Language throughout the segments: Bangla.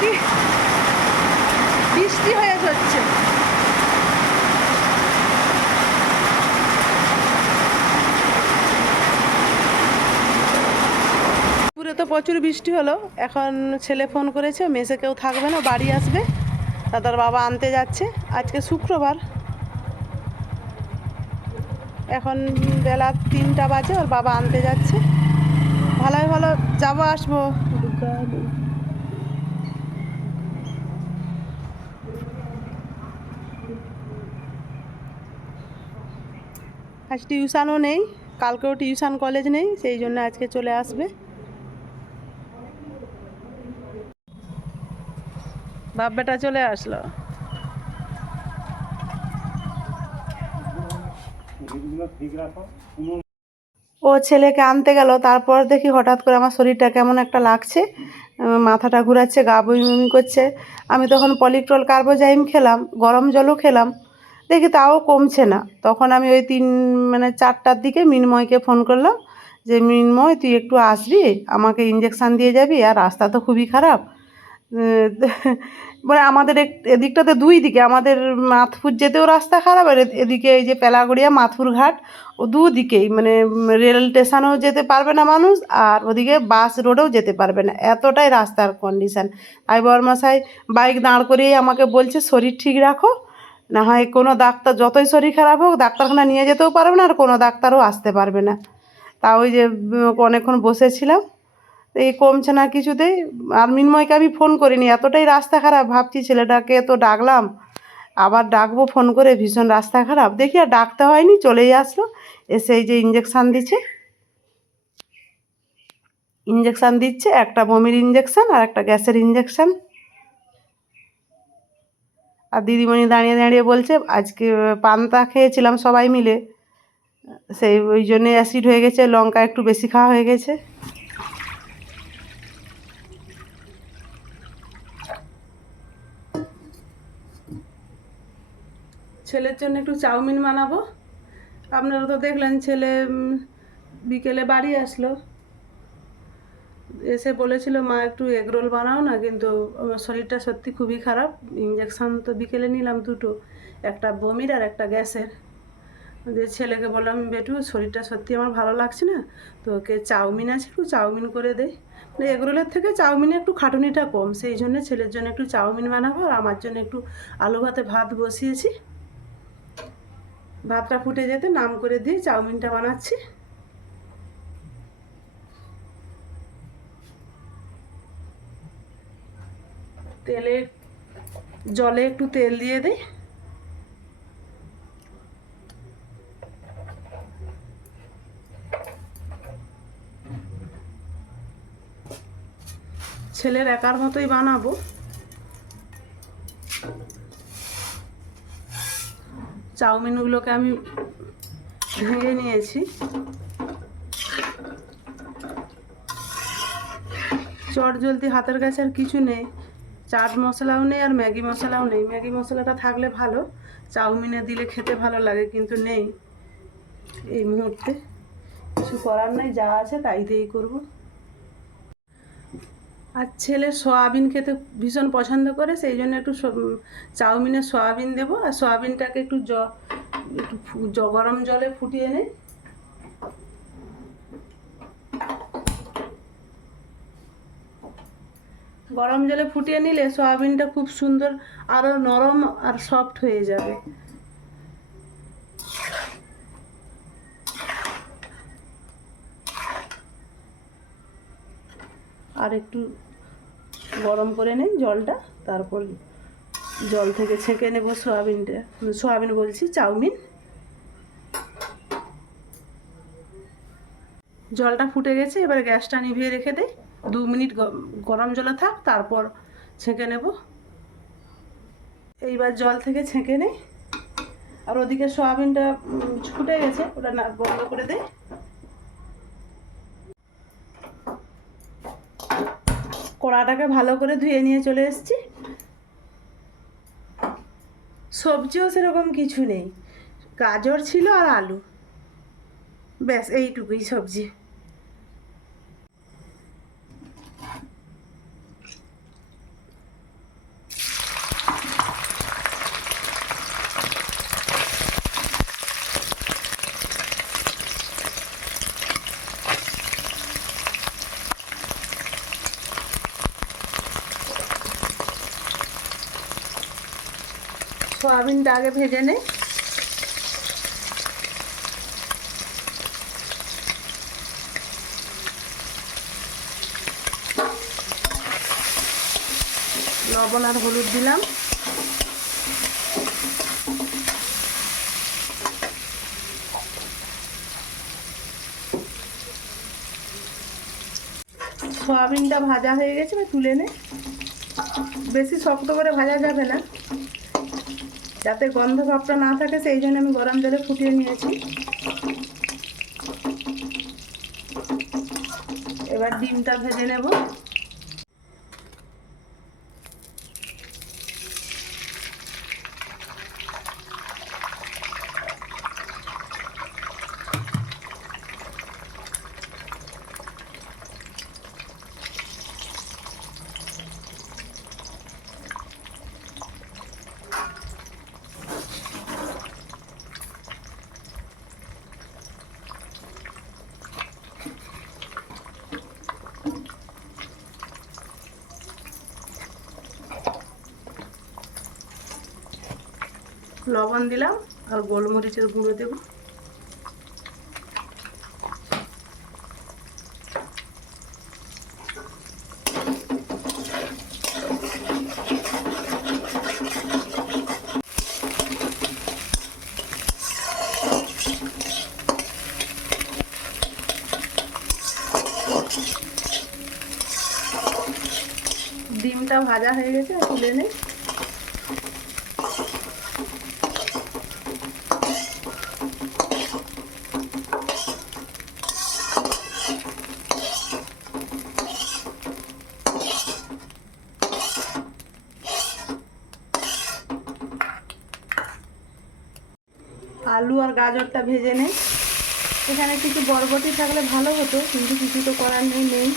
কি বৃষ্টি হয়ে যাচ্ছে। পুরে তো প্রচুর বৃষ্টি হলো। এখন ছেলে ফোন করেছে, মেসে কেউ থাকবে না, বাড়ি আসবে, তার বাবা আনতে যাচ্ছে। আজকে শুক্রবার, এখন বেলা 3টা বাজে, ওর বাবা আনতে যাচ্ছে। ভালোই ভালো যাবো আসবো। আজ টিউশানও নেই, কালকেও টিউশান কলেজ নেই, সেই জন্য আজকে চলে আসবে। বাপ বেটা চলে আসলো। ও ছেলেকে আনতে গেল, তারপর দেখি হঠাৎ করে আমার শরীরটা কেমন একটা লাগছে, মাথাটা ঘুরাচ্ছে, গা বমি বমি করছে। আমি তখন পলিক্রল কার্বোজাইম খেলাম, গরম জলও খেলাম, দেখি তাও কমছে না। তখন আমি ওই 4টার দিকে মিনময়কে ফোন করলাম যে মিনময় তুই একটু আসবি, আমাকে ইঞ্জেকশান দিয়ে যাবি, আর রাস্তা তো খুবই খারাপ। মানে আমাদের এদিকটাতে দুই দিকে, আমাদের মাথপুর যেতেও রাস্তা খারাপ, আর এদিকে এই যে পেলাগড়িয়া মাথুর ঘাট, ও দুদিকেই মানে রেল স্টেশনেও যেতে পারবে না মানুষ, আর ওদিকে বাস রোডেও যেতে পারবে না, এতটাই রাস্তার কন্ডিশান। আই বরমশাই বাইক দাঁড় করিয়েই আমাকে বলছে শরীর ঠিক রাখো, না হয় কোনো ডাক্তার, যতই শরীর খারাপ হোক ডাক্তারখানা নিয়ে যেতেও পারবে না, আর কোনো ডাক্তারও আসতে পারবে না। তা ওই যে অনেকক্ষণ বসেছিলাম, এই কমছে না কিছুতেই। আর মিনময়কে আমি ফোন করিনি, এতটাই রাস্তা খারাপ, ভাবছি ছেলেটাকে তো ডাকলাম, আবার ডাকবো ফোন করে, ভীষণ রাস্তা খারাপ, দেখি আর ডাকতে হয়নি, চলেই আসলো। এসে এই যে ইঞ্জেকশান দিচ্ছে, একটা বমির ইঞ্জেকশান আর একটা গ্যাসের ইঞ্জেকশান। আর দিদিমণি দাঁড়িয়ে দাঁড়িয়ে বলছে আজকে পান্তা খেয়েছিলাম সবাই মিলে, সেই ওই জন্যে অ্যাসিড হয়ে গেছে, লঙ্কা একটু বেশি খাওয়া হয়ে গেছে। ছেলের জন্য একটু চাউমিন বানাবো। আপনারা তো দেখলেন ছেলে বিকেলে বাড়ি আসলো, এসে বলেছিল মা একটু এগরোল বানাও না, কিন্তু আমার শরীরটা সত্যি খুবই খারাপ। ইঞ্জেকশান তো বিকেলে নিলাম দুটো, একটা বমির আর একটা গ্যাসের। যে ছেলেকে বললাম বেটু শরীরটা সত্যি আমার ভালো লাগছে না, তো ওকে চাউমিন আছে একটু চাউমিন করে দে। মানে এগরোলের থেকে চাউমিনে একটু খাটুনিটা কম, সেই জন্য ছেলের জন্য একটু চাউমিন বানাবো, আর আমার জন্য একটু আলু ভাতে ভাত বসিয়েছি। ভাতটা ফুটে যেতে নাম করে দিয়ে চাউমিনটা বানাচ্ছি। জলে একটু তেল দিয়ে দিই, ছেলের একার মতোই বানাবো। চাউমিনগুলোকে আমি ভেঙে নিয়েছি। চট জলদি হাতের কাছে আর কিছু নেই, চাট মশলাও নেই আর ম্যাগি মশলাও নেই। ম্যাগি মশলাটা থাকলে ভালো, চাউমিনে দিলে খেতে ভালো লাগে, কিন্তু নেই এই মুহূর্তে। কিছু করার নেই, যা আছে তাই দিয়েই করবো। আর ছেলে সয়াবিন খেতে ভীষণ পছন্দ করে, সেই জন্য একটু চাউমিনে সয়াবিন দেবো। আর সয়াবিনটাকে একটু গরম জলে ফুটিয়ে নেই। গরম জলে ফুটিয়ে নিলে সয়াবিনটা খুব সুন্দর, আরও নরম আর সফট হয়ে যাবে। আর একটু গরম করে নেই জলটা, তারপর জল থেকে ছেঁকে নেব সয়াবিন বলছি চাউমিন। জলটা ফুটে গেছে, এবার গ্যাসটা নিভিয়ে রেখে দেই, 2 মিনিট গরম জলে থাক, তারপর ছেঁকে নেব। এইবার জল থেকে ছেঁকে নেই, আর ওদিকে সয়াবিনটা ফুটে গেছে, ওটা বন্ধ করে দেই। কড়াটাকে ভালো করে ধুয়ে নিয়ে চলে এসেছি। সবজিও সেরকম কিছু নেই, গাজর ছিল আর আলু, ব্যাস এইটুকুই সবজি। সয়াবিনটা আগে ভেজে নেই। লবণ আর হলুদ দিলাম। সয়াবিনটা ভাজা হয়ে গেছে, তুলে নে। বেশি শক্ত করে ভাজা যাবে না, যাতে গন্ধ ভাবটা না থাকে, সেই জন্য আমি গরম জলে ফুটিয়ে নিয়েছি। এবার ডিমটা ভেজে নেব। লবণ দিলাম আর গোলমরিচের গুঁড়ো দেব। ডিমটা ভাজা হয়ে গেছে, তুলে নেই। আলু আর গাজরটা ভেজে নেই। এখানে কিছু বরবটি থাকলে ভালো হতো, কিন্তু কিছু তো করার নেই।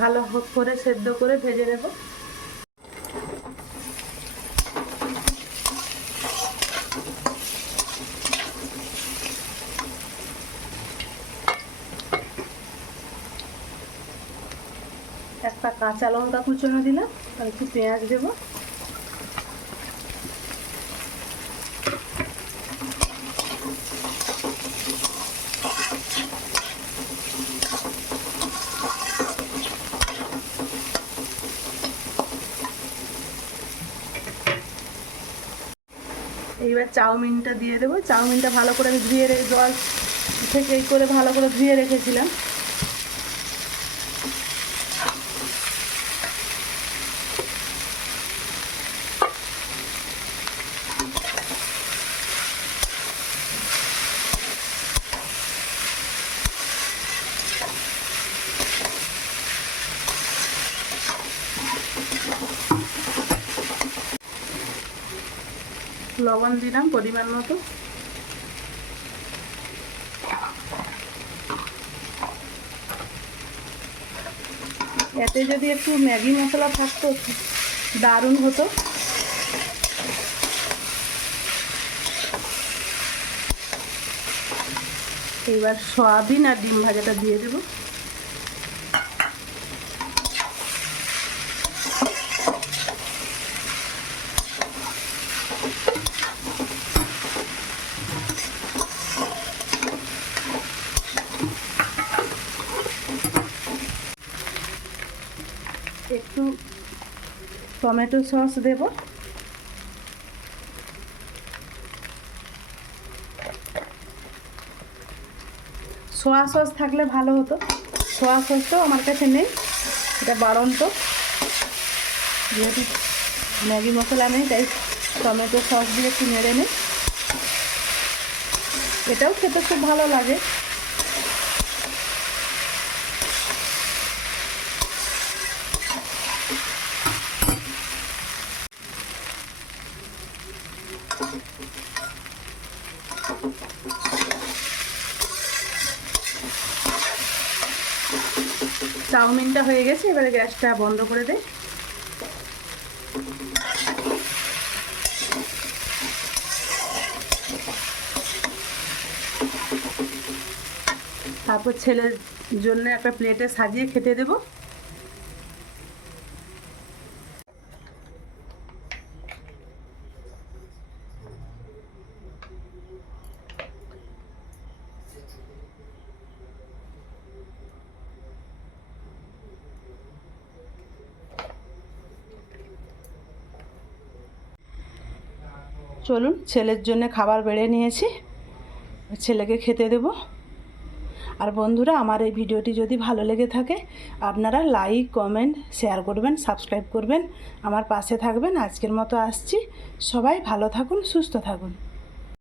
ভালো করে সেদ্ধ করে ভেজে নেব। একটা কাঁচা লঙ্কা কুচনো দিলাম আর একটু পেঁয়াজ দেবো। এইবার চাউমিনটা দিয়ে দেবো। চাউমিনটা ভালো করে আমি ধুয়ে জল থেকে এই করে ভালো করে ধুয়ে রেখেছিলাম। লবণ দিলাম পরিমাণ মতো। এতে যদি একটু ম্যাগি মশলা থাকতো দারুণ হতো। এবার সয়াবিন আর ডিম ভাজাটা দিয়ে দেবো। একটু টমেটো সস দেব। সোয়া সস থাকলে ভালো হতো, সোয়া সসটাও আমার কাছে নেই, এটা বাড়ন্ত। যেহেতু ম্যাগি মশলা নেই তাই টমেটো সস দিয়ে একটু নেড়ে নিই। এটাও খেতে খুব ভালো লাগে। চাউমিনটা হয়ে গেছে, এবারে গ্যাসটা বন্ধ করে দেই। তারপর ছেলের জন্য একটা প্লেটে সাজিয়ে খেতে দেব। চলুন, ছেলের জন্য খাবার বেড়ে নিয়েছি, ছেলেকে খেতে দেব। আর বন্ধুরা, আমার এই ভিডিওটি যদি ভালো লেগে থাকে আপনারা লাইক, কমেন্ট, শেয়ার করবেন, সাবস্ক্রাইব করবেন, আমার পাশে থাকবেন। আজকের মতো আসছি, সবাই ভালো থাকুন, সুস্থ থাকুন।